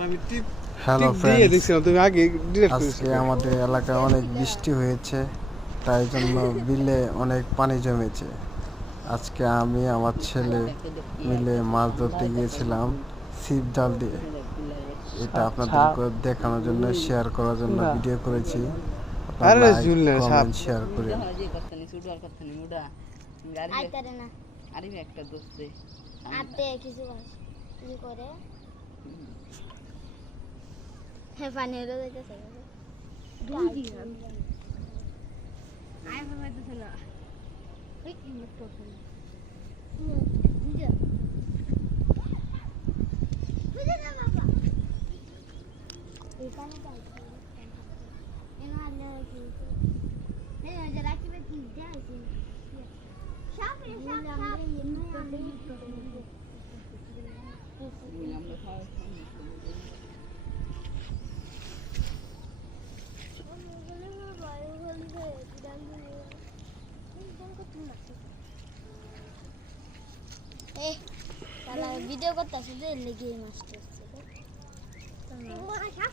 Hello friends, আজকে আমাদের এলাকায় অনেক বৃষ্টি হয়েছে, তাই জন্য বিলে অনেক পানি জমেছে। আজকে আমি আমার ছেলে মিলে মাছ ধরতে গিয়েছিলাম ছিপ জাল দিয়ে। এটা আপনাদেরকে দেখানোর জন্য, শেয়ার করার জন্য ভিডিও করেছি। আপনারা লাইক কমেন্ট শেয়ার করে পানি হলো যাইতেছে আয় হইতেছে না এই মুক্ত করে বুঝা বুঝা না বাবা এখানে যাইছে এনো আলে কি এই যে রাখিবে কি যাইছে সব ভিডিও করতেছে যে লেগে মাস্টার